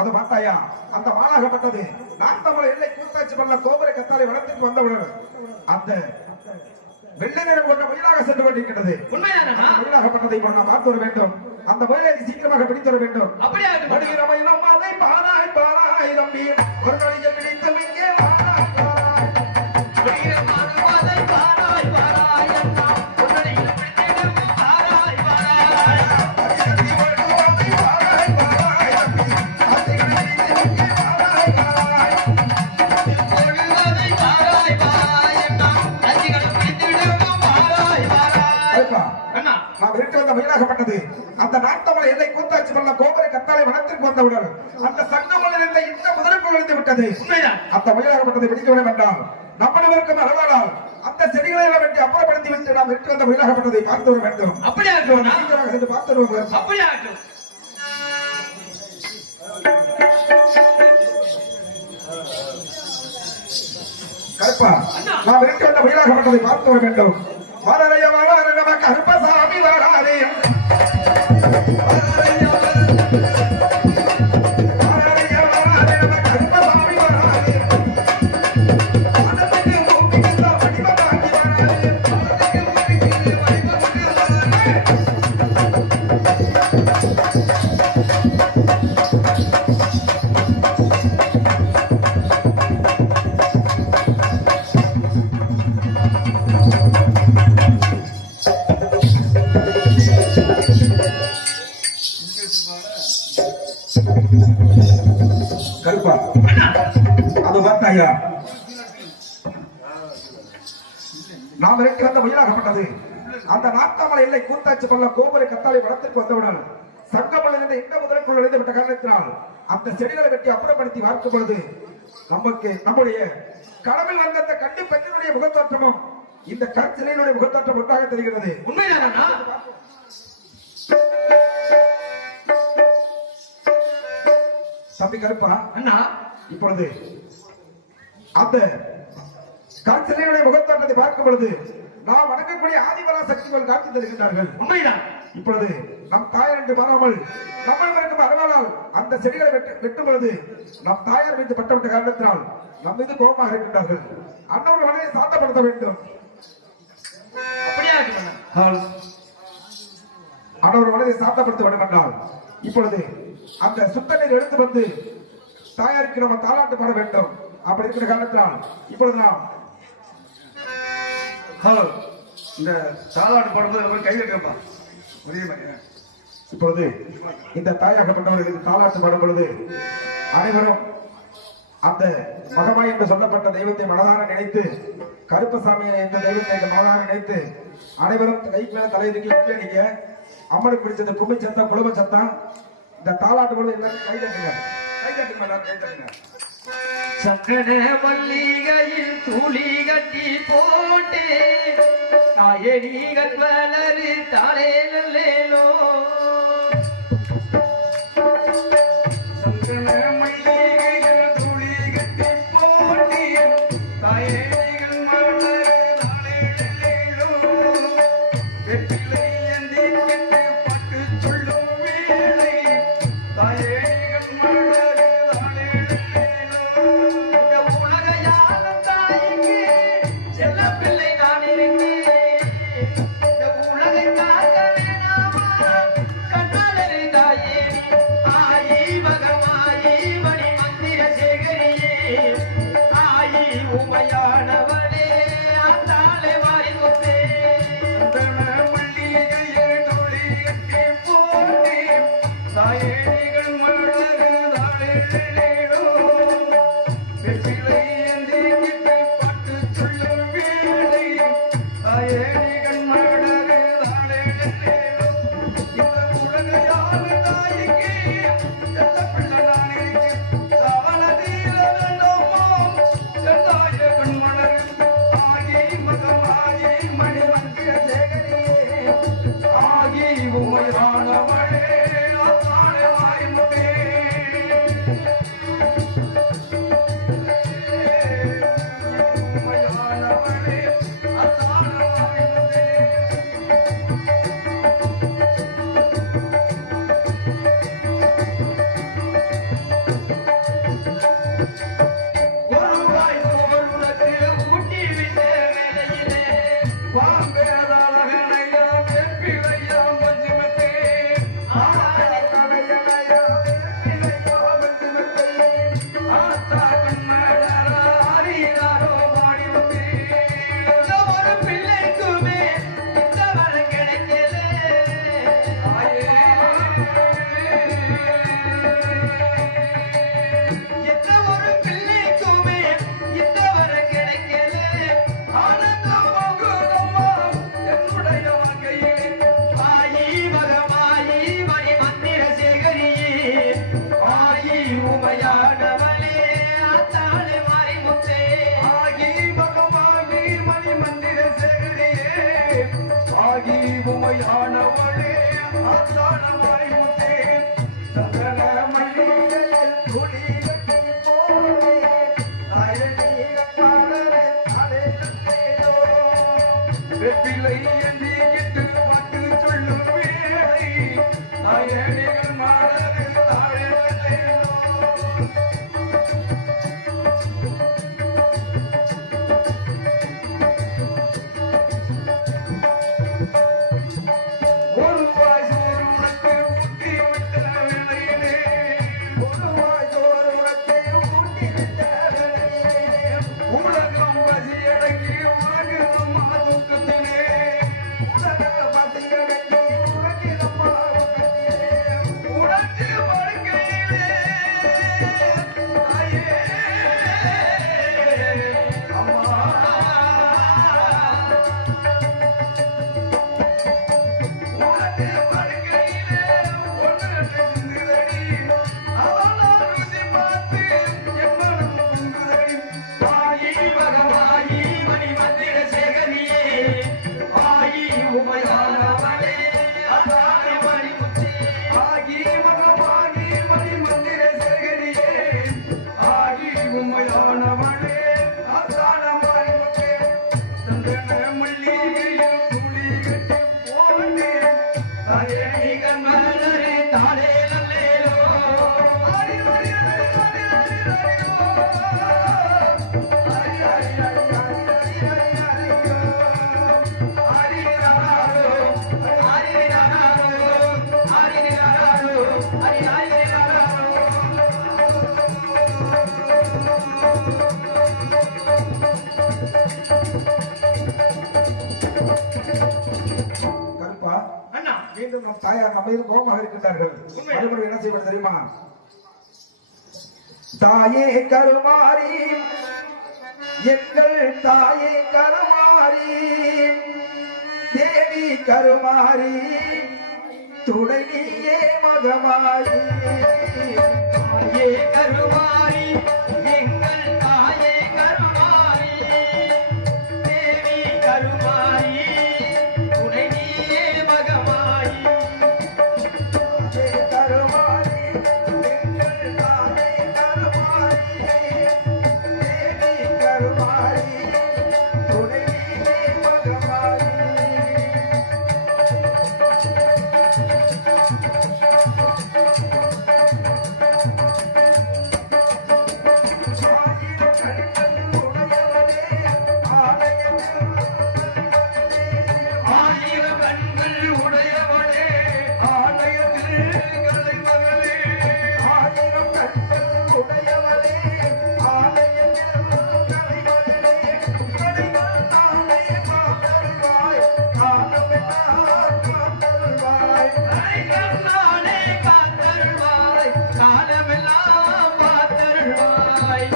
அது மாட்டாயா அந்த மாலாகப்பட்டது நான் தமிழ் எல்லை கூத்தாட்சி பண்ண கோபுர கத்தாலை வளர்த்துக்கு வந்தவுடன் அந்த வெள்ளை நிறம் கொண்ட மயிலாக சென்று கொண்டிருக்கிறது. மயிலாகப்பட்டதை நாம் பார்த்து வர வேண்டும். அந்த மயிலை சீக்கிரமாக பிடித்து வர வேண்டும். வருகிற மயிலும் அதை பாராய் பாராய் தம்பி ஒரு நாளைக்கு பிடித்து இங்கே பாராய் பாராய் மயிலாகப்பட்டது அந்த நாட்டமலை எல்லை கூத்தாட்சி பண்ண கோபுர கத்தாலை வனத்திற்கு வந்தவுடன் அந்த சங்கமல் இருந்த இந்த முதலுக்குள் விழுந்து விட்டது. அந்த மயிலாகப்பட்டதை பிடிக்க வேண்டும் என்றால் நம்மளுக்கும் அறவாளால் அந்த செடிகளை எல்லாம் வெட்டி அப்புறப்படுத்தி விட்டு நாம் விட்டு வந்த மயிலாகப்பட்டதை பார்த்து வர வேண்டும். அப்படியே சென்று பார்த்து வருவோம். கருப்பா நாம் விட்டு வந்த மயிலாகப்பட்டதை பார்த்து வர வேண்டும். வரைய வர நம்ம கருப்பசாமி வராரே கருப்பா அது பார்த்தாயா நாம் இறக்கி வந்த மயிலாகப்பட்டது அந்த நாட்டாமலை எல்லை கூத்தாட்சி பண்ண கோபுர கத்தாலை வனத்திற்கு வந்தவுடன் சங்கமல் இருந்த இந்த முதலுக்குள் நுழைந்து விட்ட காரணத்தினால் அந்த செடிகளை வெட்டி அப்புறப்படுத்தி பார்க்கும் பொழுது நமக்கு நம்முடைய கடவுள் வந்த அந்த கண்டு பெண்ணினுடைய முகத்தோற்றமும் இந்த கற்சிலையினுடைய முகத்தோற்றம் ஒன்றாக தெரிகிறது. உண்மைதானா? தம்பி கருப்பா அண்ணா இப்பொழுது அந்த கற்சிலையுடைய முகத்தோட்டத்தை பார்க்கும் பொழுது நாம் வணங்கக்கூடிய ஆதிபரா சக்திகள் காட்சி தருகின்றார்கள். உண்மைதான். இப்பொழுது நம் தாயார் என்று வராமல் நம்மளுக்கு அறவாளால் அந்த செடிகளை வெட்டும் பொழுது நம் தாயார் மீது பட்டப்பட்ட காரணத்தினால் நம் மீது கோபமாக இருக்கின்றார்கள். அண்ணவர்கள் மனதை சாந்தப்படுத்த வேண்டும். அண்ணவர் மனதை சாந்தப்படுத்த வேண்டும் என்றால் இப்பொழுது அந்த சுத்த நீர் எடுத்து வந்து தாயாருக்கு நம்ம தாலாட்டு பாட வேண்டும். அப்படி இருக்கிற காரணத்தினால் இப்பொழுது நாம் இந்த தாலாட்டு பாடும்போது கை வைக்கப்பா ஒரே மாதிரி. இப்பொழுது இந்த தாயாகப்பட்டவர்களுக்கு தாலாட்டு பாடும் பொழுது அனைவரும் அந்த மகமாய் என்று சொல்லப்பட்ட தெய்வத்தை மனதார நினைத்து கருப்பசாமியை இந்த தெய்வத்தை மனதார நினைத்து அனைவரும் கைக்கு மேல தலையிற்கு நீங்க அம்மனுக்கு பிடிச்சது கும்மி சத்தம் குழும சத்தம் இந்த தாலாட்டு பொழுது எல்லாரும் கைதட்டுங்க கைதட்டுங்க. சக்கர மல்லிகையில் துளி கட்டி போட்டே தாயடிகள் வளரு தாளே நல்லேலோ. சக்கர மல்லிகையில் துளி கட்டி போட்டே தாயடிகள் வளரு தாளே நல்லேலோ. வெற்றிலை ஏந்தி கெட்டு பட்டு சொல்லும் வேளை தாயடிகள் வளரு ஆகி உமையானவளே ஆத்தானமாய் முத்தே சந்தன மல்லிகையில் துளி கட்டி போலே தாயனி பாடலே தாளே தந்தேனோ வெப்பிலை எண்ணி இட்டு பட்டு சொல்லும் வேளை தாயனிகள் மாடலே தாளே தந்தேனோ ஒரு வாய் சோறு உனக்கு ஊட்டி விட்ட வேளையிலே ஒரு வாய் சோறு உனக்கு ஊட்டி விட்ட வேளையிலே உலகம் பசியடங்கி உலகம் தூக்கத்திலே உலகம் பசியடங்கி உலகம் தூக்கத்திலே உடஞ்சு படுக்கையிலே தாயே அம்மா உனக்கு படுக்கையிலே ஒன்று சிந்துதடி அவளால் ருசி பார்த்து என் மனம் பொங்குதடி வாயி பகவாயி மணி மந்திர சேகரியே வாயி உமையானவளே அதான மணி முத்தே ஆகி மகமாகி மணி மந்திர சேகரியே ஆகி உமையானவளே அதான மணி முத்தே சந்தன மல்லிகையில் துளி கட்டி போனே தாயணிகள் மலரே தாளே நல்லேலோ ஹரி ஹரி ஹரி ஹரி ஹரி ஹரியோ ஹரி ஹரி ஹரி ஹரி ஹரி ஹரியோ ஹரி ராரோ ஹரி ராரோ ஹரி ராரோ ஹரி ஹரி ராரோ கருப்பா அண்ணா மீண்டும் நம் தாயார் நம்ம மீது கோபமாக இருக்கின்றார்கள் உண்மை. மறுபடியும் என்ன செய்வது தெரியுமா? தாயே கருமாரி எங்கள் தாயே கருமாரி தேவி கருமாரி துணை நீயே மகமாரி தாயே கருமாரி எங்கள் தாயே கருமாரி தேவி கருமாரி துணை நீயே மகமாயி தாயே கருமாரி எங்கள் தாயே கருமாரி தேவி கருமாரி துணை நீயே மகமாரி ஆயிரம் கண்கள் உடையவளே ஆலயத்தில் கலைமகளே கண்ணாலே காத்தருள்வாய் காலமெல்லாம் காத்தருள்வாய்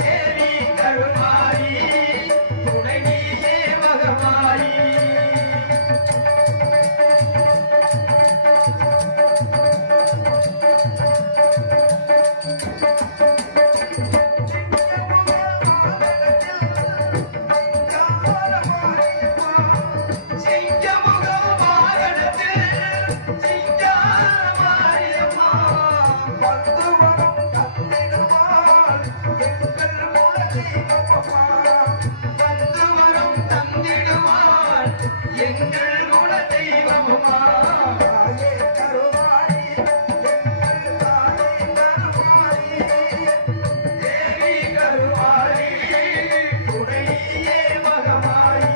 தேவி கருமாரி துணை நீயே மகமாயி சிங்கமுகம் வாகனத்தில் சிங்காரமாரியம்மா வந்து வரம் தந்திடுவாள் எங்கள் குல தெய்வம்மா தேவி கருமாரி துணை நீயே மகமாயி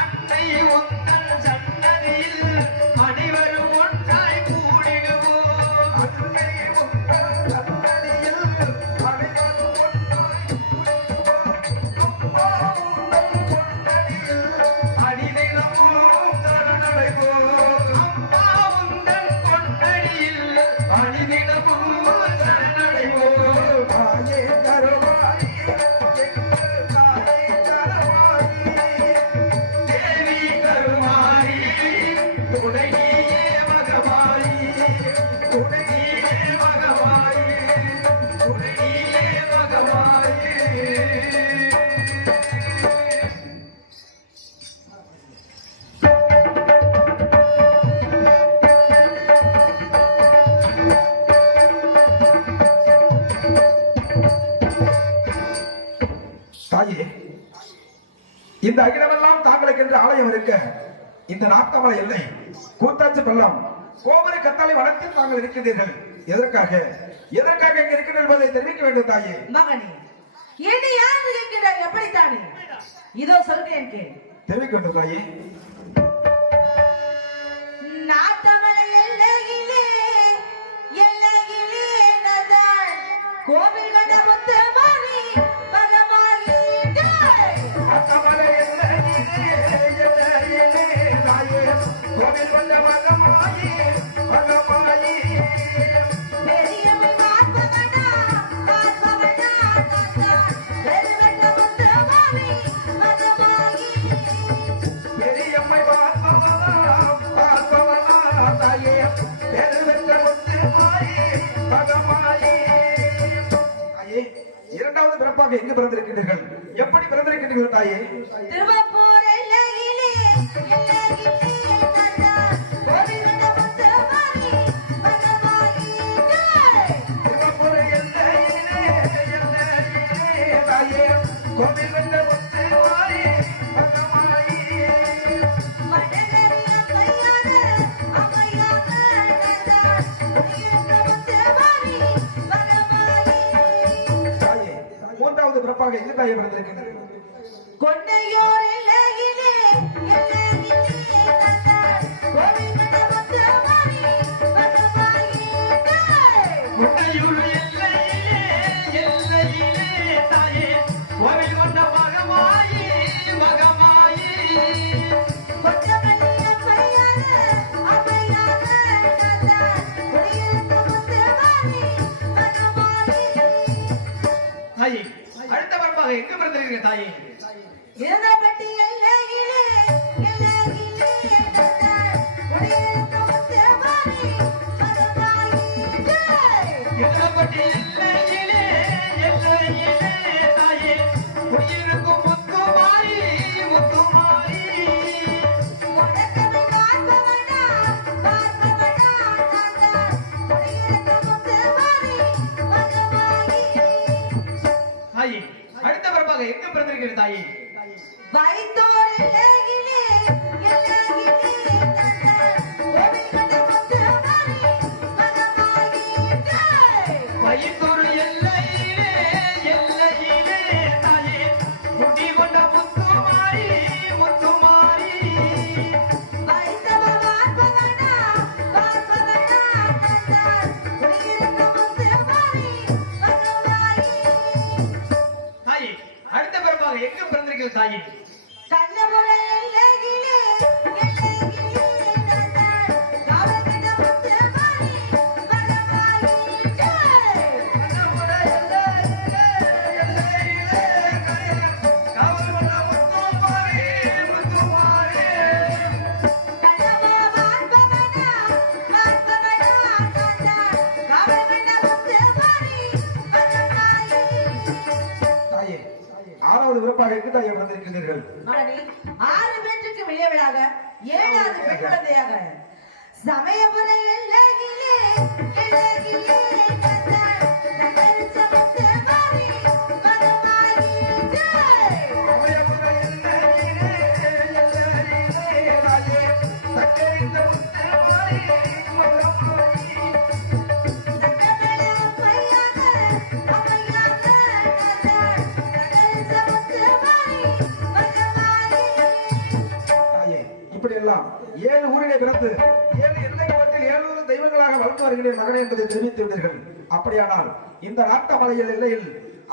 அன்னை உந்தன் சன்னதியில் இந்த அகிலமெல்லாம் தாங்களுக்கு என்று ஆலயம் இருக்க இந்த நாட்டமலை எல்லை கூத்தாச்சி பள்ளம் கோபுர கத்தாலை வனத்தில் தாங்கள் இருக்கின்றீர்கள். எதற்காக எதற்காக இங்க இருக்கிறீர்கள் என்பதை தெரிவிக்க வேண்டும் தாயே. மகனே, என்னை யார் கேட்கிறாய்? எப்படித்தானே? இதோ சொல்கிறேன் கேள். தெரிவிக்க வேண்டும் தாயே. நாட்டமலை எல்லையிலே எல்லையிலே நதான் கோவில் கண்ட முத்தமாரி பகவானிடே. நாட்டமலை எல்லையிலே எல்லையிலே தாயே கோவில் கொண்ட மகமாயி மகமாயி பெரியம்மை பார்ப்பவனா பார்ப்பவனா நதான் பெருகண்ட முத்தமாரி பகவானி. பெரியம்மை பார்ப்பவனா தாயே பெருவெற்ற முத்து மாயி மகமாயி. தாயே, இரண்டாவது பிறப்பாக எங்கு பிறந்திருக்கின்றீர்கள்? எப்படி பிறந்திருக்கின்றீர்கள் தாயே? திருவப்பூர் எல்லையிலே எல்லையிலே நதான் கோவில் கண்ட முத்தமாரி பகவானிடே. திருவப்பூர் எல்லையிலே எல்லையிலே தாயே கோவில் கொண்ட முத்து மாயி மகமாயி. மடநெறிய கையாத அம்மையாக நதான் உயிர்த்த முத்தமாரி பகவானி. தாயே, மூன்றாவது பிறப்பாக எங்கு தாயே பிறந்திருக்கின்றீர்கள்? கொண்டையோர் எல்லையிலே எல்லையிலே நதான் கோவில் கண்ட முத்தமாரி பகவானிடே. முட்டையூர் எல்லையிலே எல்லையிலே தாயே கோவில் கொண்ட மகமாயி மகமாயி. கொண்டமல்லிய கையாத அம்மையாக நதான் உயிர்த்த முத்தமாரி பகவானி. தாயே, அடுத்த பரப்பாக எங்கு பிறந்திருக்கிறீங்க தாயே? இருந்தபட்டி எல்லையிலே எல்லையிலே நதான் உயிர்த்த முத்தமாரி பகவானிடே. எல்லப்பட்டி எல்லையிலே எல்லையிலே தாயே உயிருக்கும் முத்துமாரி முத்துமாரி. முடக்கமை பார்ப்பவனா பார்ப்பவனா நதான் உயிர்த்த முத்தமாரி பகவானி. தாயே, அடுத்த பரப்பாக எங்கு பிறந்திருக்கிறீங்க தாயே? வைத்தோர் எல்லையிலே எல்லையிலே நதான் கோவில் கண்ட முத்தமாரி பகவானிடே. வயிற்றொரு எல்லையிலே எல்லையிலே தாயே முடி கொண்ட முத்துமாரி முத்துமாரி. வைத்தவ பார்ப்பவனா பார்ப்பவனா நதான் உயிர்த்த முத்தமாரி பகவானி. தாயே, அடுத்த பரப்பாக எங்கு பிறந்திருக்கிறது தாயே? கண்ணபுர எல்லையிலே எல்லையிலே நதான் காவல் கண்ட முத்தமாரி பகவானிடே. கண்ணபுர எல்லையிலே எல்லையிலே காவல் கொண்ட முத்துமாரி முத்துமாரி. கண்ணபுர பார்ப்பவனா பார்ப்பவனா நதான் காவல் கண்ட முத்தமாரி பகவானி. தாயே, ஆறாவது பிறப்பாக எங்கு தாயே பிறந்திருக்கின்றீர்கள்? மகனே, 6 பேற்றுக்கு விளைவிலாக 7வது பெண் குழந்தையாக சமயபுர எல்லையிலே எல்லையிலே நதான் நகரிச்ச முத்தமாரி பகவானிடே. சமயபுர எல்லையிலே எல்லையிலே தாயே சக்கரித்த முத்து மாயி மகமாயி. சங்கமேள அம்மையாக அம்மையாக நதான் நகரிச்ச முத்தமாரி பகவானி. தாயே, இப்படி எல்லாம் 7 ஊரிலே பிறந்து 7 எல்லை கோட்டில் 7 தெய்வங்களாக வளர்ந்து வருகிறேன் மகனே என்பதை தெரிவித்து விட்டீர்கள். அப்படியானால் இந்த நாட்டமலையில் எல்லையில்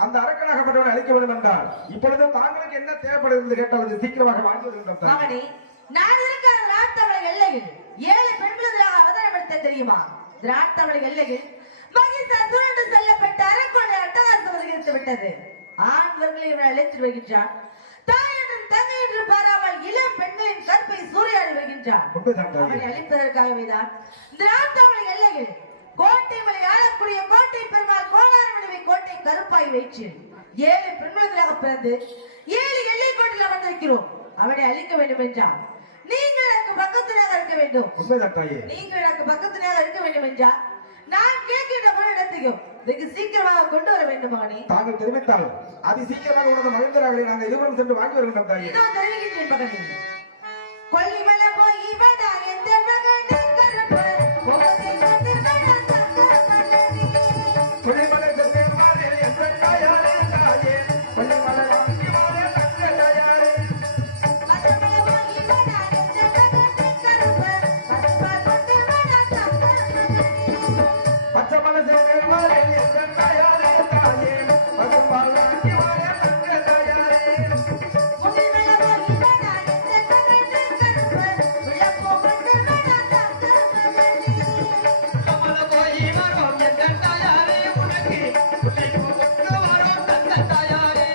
அந்த அரக்கனாகப்பட்டவனை அழிக்க வேண்டும் என்றால் இப்பொழுது தாங்களுக்கு என்ன தேவைப்படுகிறது என்று கேட்டால் அது சீக்கிரமாக வாங்கி வருகின்றோம் தாயே. மகனே, நான் இருக்கிற நாட்டமலை எல்லையில் 7 பெண் குழந்தையாக அவதாரப்படுத்த தெரியுமா? திராட்டமலை எல்லையில் மகிஷாசுரன் என்று சொல்லப்பட்ட அரக்கனுடைய அட்டகாசம் அதிகரித்து விட்டது. ஆண்வர்களை இவன் அழைத்து வருகின்றான். தாய் என்றும் தங்கை என்றும் பாராமல் இளம் பெண்களின் கற்பை சூறையாடி வருகின்றான். உண்மைதான் தாயே. அவனை அழிப்பதற்காகவேதான் திராட்டமலை எல்லையில் கோட்டை மலை ஆளக்கூடிய கோட்டை பெருமாள் கோணாரமணிவை கோட்டை கருப்பாய் வைத்து 7 பெண் குழந்தைகளாக பிறந்து 7 எல்லை கோட்டில் வந்திருக்கிறோம். அவனை அழிக்க வேண்டும் என்றால் நீங்கள் எனக்கு பக்கத்தினாக இருக்க வேண்டும். உண்மைதான் தாயே. நீங்கள் எனக்கு பக்கத்தினாக இருக்க வேண்டும் என்றால் நான் கேட்கின்ற பொருளிடத்தையும் வெகு சீக்கிரமாக கொண்டு வர வேண்டும் மகனே. தாங்கள் தெரிவித்தால் அதி சீக்கிரமாக உனது மகிழ்ந்தராகளை நாங்கள் இருவரும் சென்று வாங்கி வருகின்றோம் தாயே. இதோ தெரிவிக்கின்றேன் மகனே. கொல்லிமலை போய் வடா எந்த மகனே கருப்பு போகவே வந்து வடா தங்க மலரே. கொல்லிமலை சென்று வாரே எந்த தாயாரே தாயே. கொல்லிமலை வாங்கி வாரே தங்க தாயாரே. மதுமலை போய் வடா எந்த மகனே கருப்பு பசுபால் கொண்டு வடா தங்க மலரே. பச்சைமலை சென்று வாரே எந்த தாயாரே தாயே. பசும்பால் வாங்கி வாரே தங்க தாயாரே. கொல்லிமலை போய் வடா எந்த மகனே கருப்பு விளக்கோ கொண்டு வடா தங்க மலரே. கமல போய் வரோம் எந்த தாயாரே உனக்கு உன்னை கொண்டு வரோம் தந்த தாயாரே.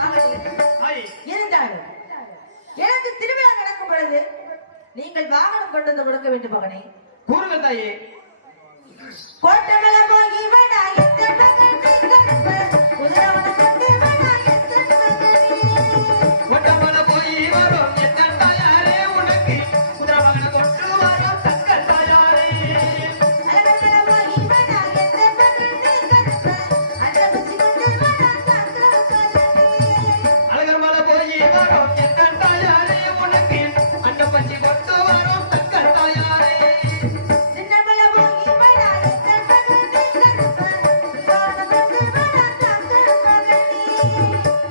மகனே தாயே இருந்தாலும் எனக்கு திருவிழா நடக்கும் பொழுது நீங்கள் வாகனம் கொண்டு வந்து கொடுக்க வேண்டும் மகனே. கூறுங்கள் தாயே. கோட்டமலை போய் வடா எந்த மகனே கருப்பு குதிரவன கொண்டு வடா எந்த மகனே. ஒட்டமல போய் வரோம் எந்த தாயாரே உனக்கு குதிரவாகன கொண்டு வரோம் தங்க தாயாரே. அலகல போய் வடா எந்த மகனே கருப்பு அண்டபசி கொண்டு வடா தங்க மகனே. அழகர் மலை போய் வரோம் எந்த தாயாரே உனக்கு அண்டப்பச்சி கொண்டு வரோம் தங்க தாயாரே. சின்னமலை போய் வடா எந்த மகனே கருப்பு குதிரவன கொண்டு வடா தங்க மகனே.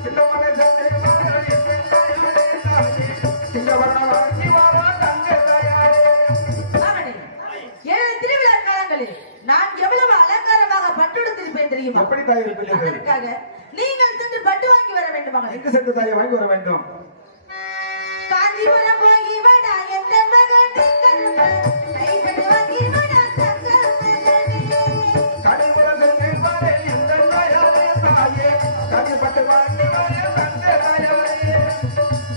சின்னமலை சென்று வாரே எந்த தாயாரே தாயே. சிங்கவரண வாங்கி வாரே தங்க தாயாரே. மகனே, எனது திருவிழா காலங்களில் நான் எவ்வளவு அலங்காரமாக பட்டுடுத்திருப்பேன் தெரியுமா? எப்படி தாயே இருப்பீர்கள்? அதற்காக நீங்கள் சென்று பட்டு வாங்கி வர வேண்டும் மகனே. எங்கு சென்று தாயை வாங்கி வர வேண்டும்? காஞ்சிபுரம் போய் வடா எந்த மகனே கருப்பு கைப்பட்டு வாங்கி வடா தங்க மகனே. கனிவுடன் சென்று வாரே எந்த தாயாரே தாயே. கனிப்பட்டு வாங்கி வாரே தங்க தாயாரே.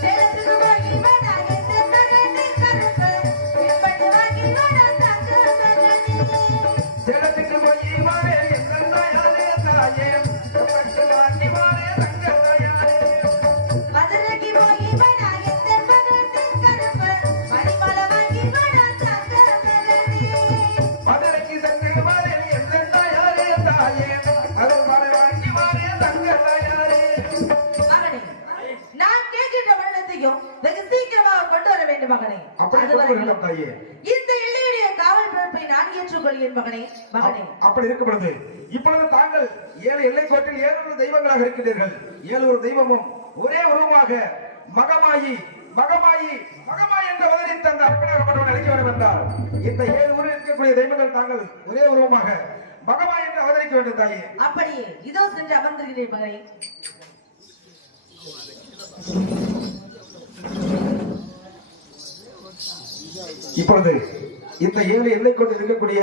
சேலத்துக்கு போய் வடா எந்த மகனே கருப்பு கைப்பட்டு வாங்கி வடா தங்க மகனே. சேலத்துக்கு போய் வாரே எந்த தாயாரே தாயே. கனிப்பட்டு வாங்கி வாரே தங்க தாயாரே. மதுரைக்கு போய் வடா எந்த மகனே கருப்பு மணிமலை வாங்கி வடா தங்க மகனே. மதுரைக்கு சென்று வாரே எந்த தாயாரே தாயே. அருள்மலை வாங்கி வாரே தங்க தாயாரே. மகனே, நான் கேட்கின்ற மரணத்தையும் வெகு சீக்கிரமாக கொண்டு வர வேண்டும் மகனே. அப்படி அதுவரை கொண்டு வரலாம் தாயே. இந்த எல்லையுடைய காவல் பொறுப்பை நான் ஏற்றுக்கொள்கிறேன் மகனே. மகனே, அப்படி இருக்கும் பொழுது இப்பொழுது தாங்கள் 7 எல்லை கோட்டில் 7 தெய்வங்களாக இருக்கின்றீர்கள். 7 தெய்வமும் ஒரே உருவமாக மகமாயி மகமாயி மகமாயி என்ற அவதரித்த அந்த அர்ப்பணப்பட்டவன் அழைக்க வேண்டும் என்றால் இந்த 7 ஊரில் இருக்கக்கூடிய தெய்வங்கள் தாங்கள் ஒரே உருவமாக மகமாயி என்று அவதரிக்க வேண்டும் தாயே. அப்படியே இதோ சென்று அமர்ந்திருக்கிறேன் மகனே. இப்பொழுது இந்த 7 எல்லை கோட்டில் இருக்கக்கூடிய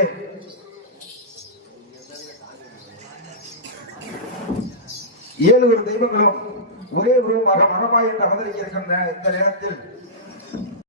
7 தெய்வங்களும் ஒரே உருவமாக மகமாயி என்று அவதரிக்க இருக்கின்ற இந்த நேரத்தில்